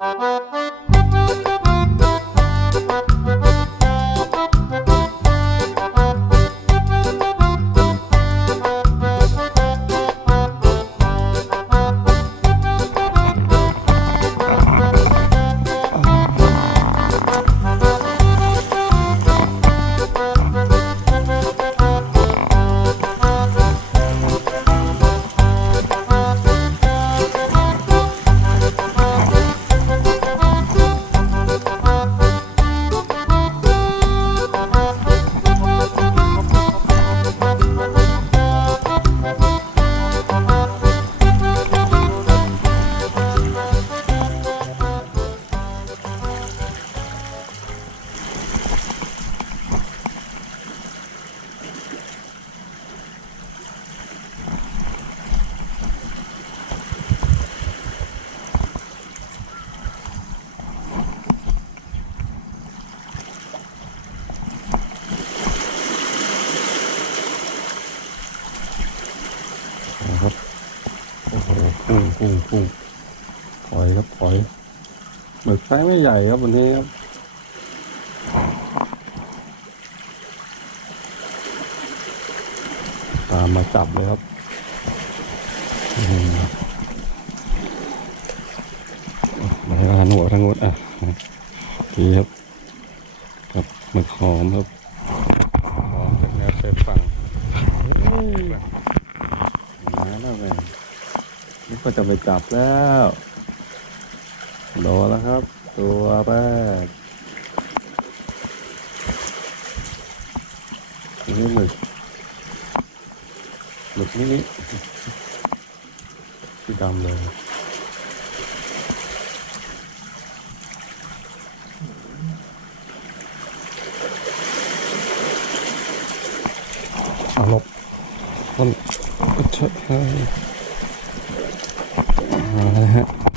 นะ พุ่งพุ่งพุ่งถอยครับถอยหมึกไซส์ไม่ใหญ่ครับวันนี้ครับตามมาจับเลยครับมาหารหัวทั้งหมดอะดีครับ ครับหมึกหอมครับหอมจากแนวเชฟฝั่งเฮ้ย มาแล้วแม่นี่ ก็จะไปจับแล้วโดนแล้วครับ ตัวแรกนี่หมึกหมึกนี่นี่ดำเลยเอาหลบต้นก็เชอะ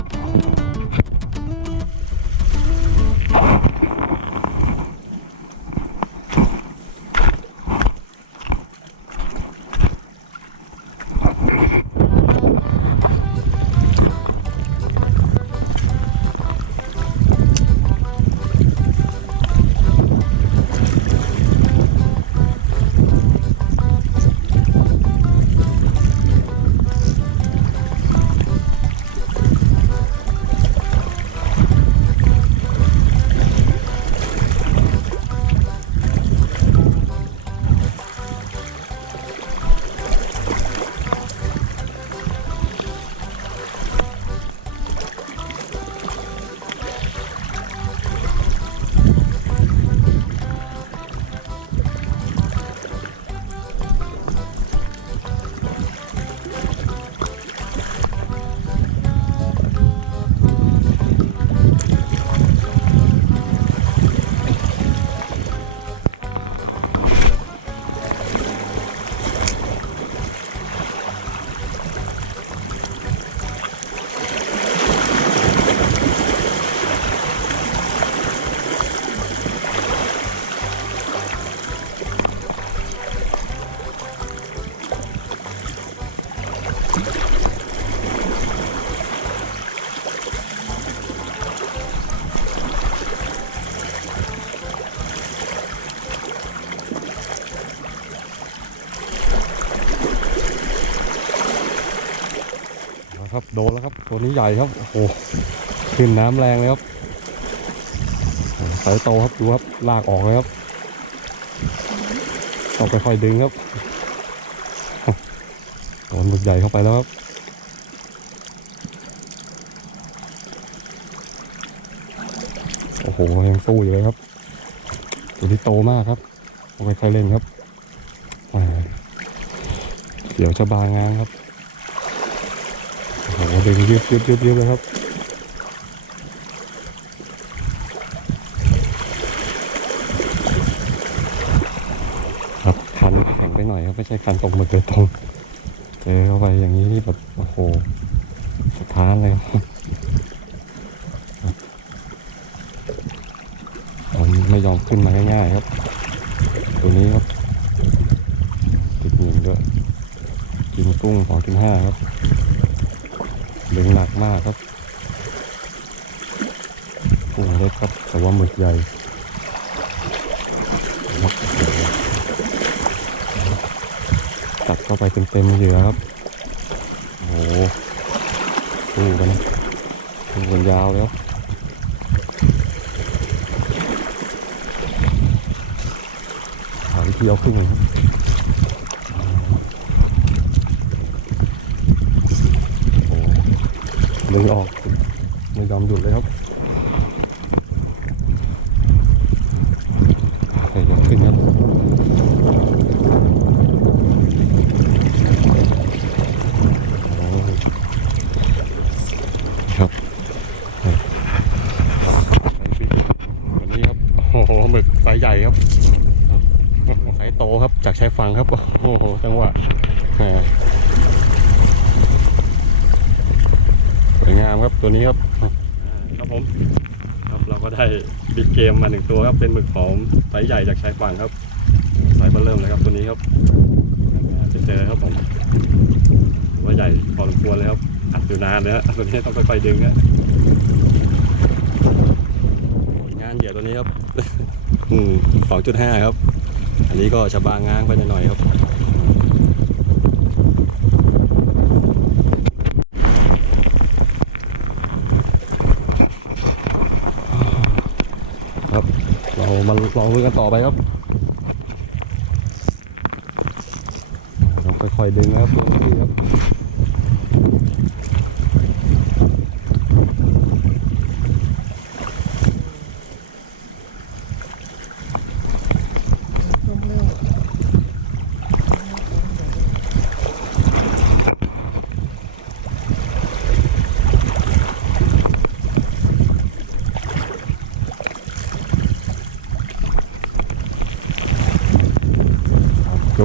ครับโดนแล้วครับตัวนี้ใหญ่ครับโอ้โหขึ้นน้ำแรงเลยครับสายโตครับดูครับลากออกเลยครับต้องค่อยๆดึงครับโดนหมึกใหญ่เข้าไปแล้วครับโอ้โหยังสู้อยู่เลยครับตัวนี้โตมากครับต้องค่อยๆเล่นครับเดี๋ยวจะบางงานครับ ดึงยืดยืดยืดยืดเลยครับครับคันแข็งไปหน่อยครับ ไม่ใช่คันตกหมึกโดตรงเจอเข้าไปอย่างนี้นี่แบบโอ้โหสถานเลยครับมันไม่ยอมขึ้นมาง่ายๆครับ ตัวนี้ครับติดหนิงด้วยกินกุ้งสองกินห้าครับ ดึงหนักมากครับกุ้งเล็กครับ แต่ว่าหมึกใหญ่ตัดเข้าไปเต็มๆเหยื่อครับ โอ้โหสู้กันสู้กันยาวเลยครับหาวิธีเอาขึ้นเลยครับโอ้โห ดึงออกไม่ยอมหยุดเลยครับเฮ้ยกขึ้นครับครับวันนี้ครับโอ้โหหมึกไซส์ใหญ่ครับไซส์โตครับจากชายฝั่งครับ โอ้โหจังหวะแหมส วยงามครับตัวนี้ครับครับผมครับเราก็ได้บิ๊กเกมมาหนึ่งตัวครับเป็นหมึกหอมไซส์ใหญ่จากชายฝั่งครับไซส์เบอร์เริ่มเลยครับตัวนี้ครับจะเจอครับผมว่าใหญ่พอสมควรเลยครับอัดอยู่นานเลยฮะตัวนี้ต้องค่อยๆดึงฮะงานเหยื่อตัวนี้ครับอืมสองจุดห้าครับ อันนี้ก็ชะบางง้างไปหน่อยๆครับ กลองลุยกันต่อไปครับเราค่อยๆดึงนะครับตัวนี้ครับ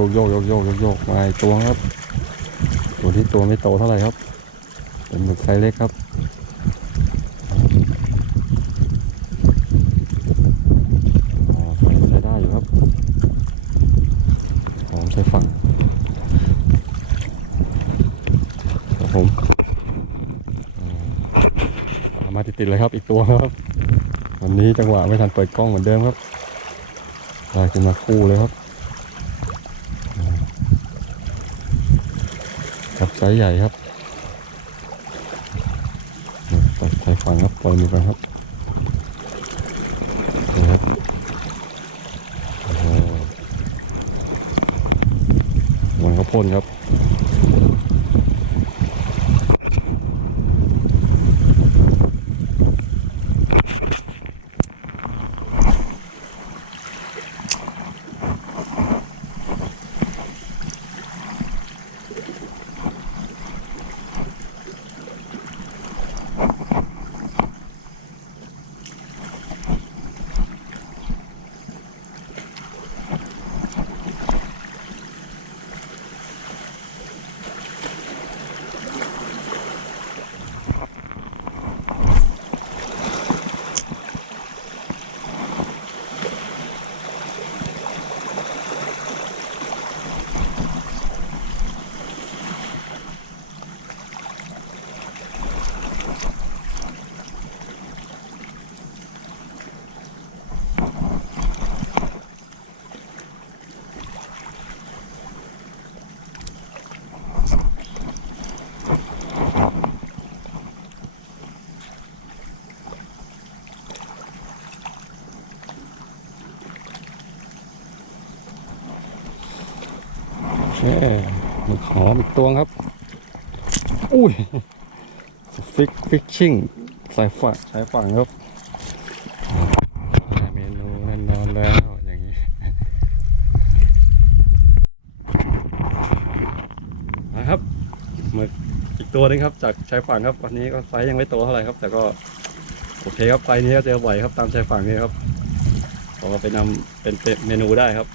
กโยกโยกโยกโยกโยกมาอีกตัวครับ ตัวที่ตัวไม่โตเท่าไหร่ครับ เป็นหมึกไซส์เล็กครับอ๋อใช้ใช้ได้อยู่ครับหอมใช้ฝั่งครับผมเอามาติดๆเลยครับอีกตัวครับ วันนี้จังหวะไม่ทันเปิดกล้องเหมือนเดิมครับได้ขึ้นมาคู่เลยครับ ครับไซ ส์ใหญ่ครับตัดสายฟังครับปล่อยมือกันครับนี่ครับโอ้โหมันข้าวโพดครับ ม่หมึกหอมอีกตัวครับ อุ้ยฟิกฟิกชิ่งสายฝั่งสายฝั่งครับเมนูแน่นอนแล้วอย่างนี้นะครับหมึกอีกตัวหนึงครับจากชายฝั่งครับวันนี้ก็ไซส์ยังไม่โตเท่าไหร่ครับ แต่ก็โอเคครับไซส์นี้ก็เจอบ่อยครับตามชายฝั่งนี่ครับพอไปนำเป็นเมนูได้ครับ